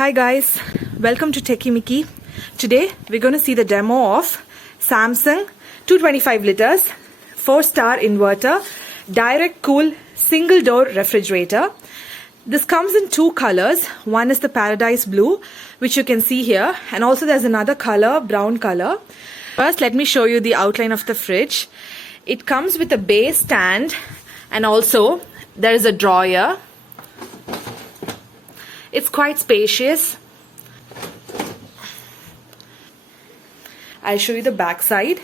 Hi guys, welcome to Techie Mickey. Today we're going to see the demo of Samsung 225 liters 4-star inverter direct cool single door refrigerator. This comes in two colors. One is the Paradise Blue, which you can see here, and also there's another color, brown color. First, let me show you the outline of the fridge. It comes with a base stand and also there is a drawer. It's quite spacious. I'll show you the back side.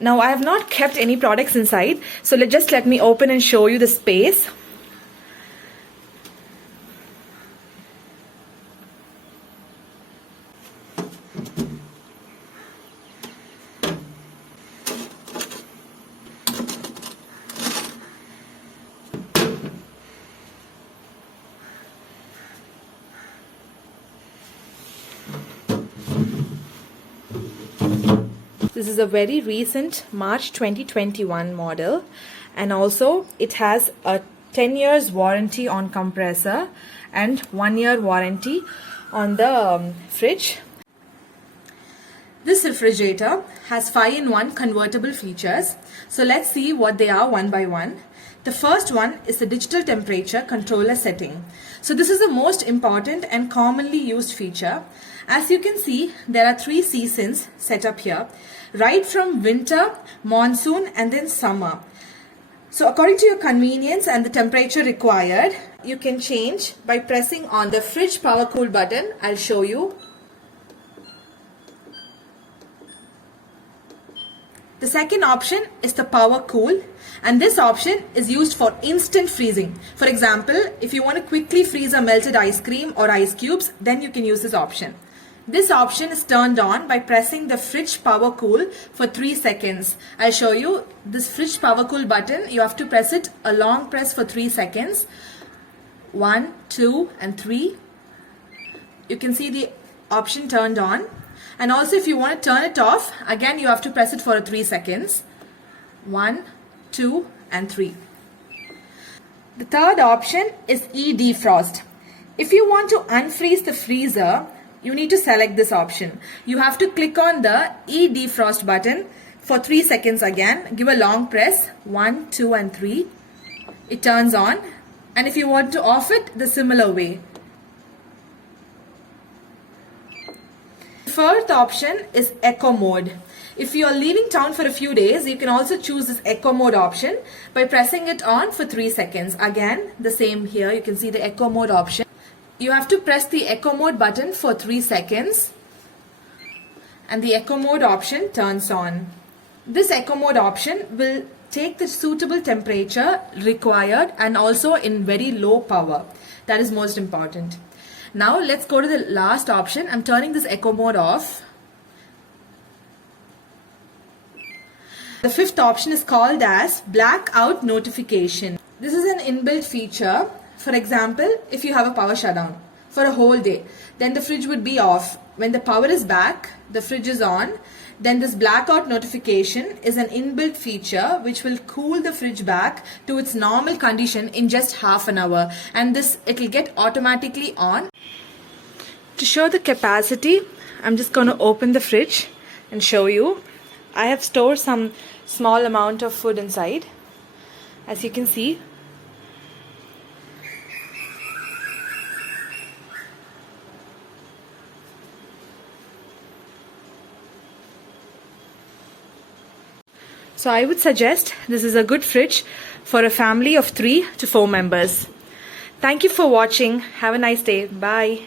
Now I have not kept any products inside, so let me open and show you the space. This is a very recent March 2021 model, and also it has a 10 years warranty on compressor and 1 year warranty on the fridge. This refrigerator has 5-in-1 convertible features. So let's see what they are one by one. The first one is the digital temperature controller setting. So this is the most important and commonly used feature. As you can see, there are 3 seasons set up here, right from winter, monsoon and then summer. So according to your convenience and the temperature required, you can change by pressing on the fridge power cool button. I'll show you. The second option is the power cool, and this option is used for instant freezing. For example, if you want to quickly freeze a melted ice cream or ice cubes, then you can use this option. This option is turned on by pressing the fridge power cool for 3 seconds. I'll show you this fridge power cool button. You have to press it a long press for 3 seconds. 1, 2 and 3. You can see the option turned on. And also if you want to turn it off, again you have to press it for 3 seconds. 1, 2 and 3. The third option is e-defrost. If you want to unfreeze the freezer, you need to select this option. You have to click on the e-defrost button for 3 seconds again. Give a long press, 1, 2 and 3. It turns on. And if you want to off it, the similar way. The fourth option is eco mode. If you are leaving town for a few days, you can also choose this eco mode option by pressing it on for 3 seconds. Again, the same here. You can see the eco mode option. You have to press the eco mode button for 3 seconds and the eco mode option turns on. This eco mode option will take the suitable temperature required and also in very low power. That is most important. Now let's go to the last option. I'm turning this eco mode off. The fifth option is called as blackout notification. This is an inbuilt feature. For example, if you have a power shutdown for a whole day, then the fridge would be off. When the power is back, the fridge is on. Then this blackout notification is an inbuilt feature which will cool the fridge back to its normal condition in just half an hour. And it will get automatically on. To show the capacity, I'm just going to open the fridge and show you. I have stored some small amount of food inside, as you can see. So I would suggest this is a good fridge for a family of 3 to 4 members. Thank you for watching. Have a nice day. Bye.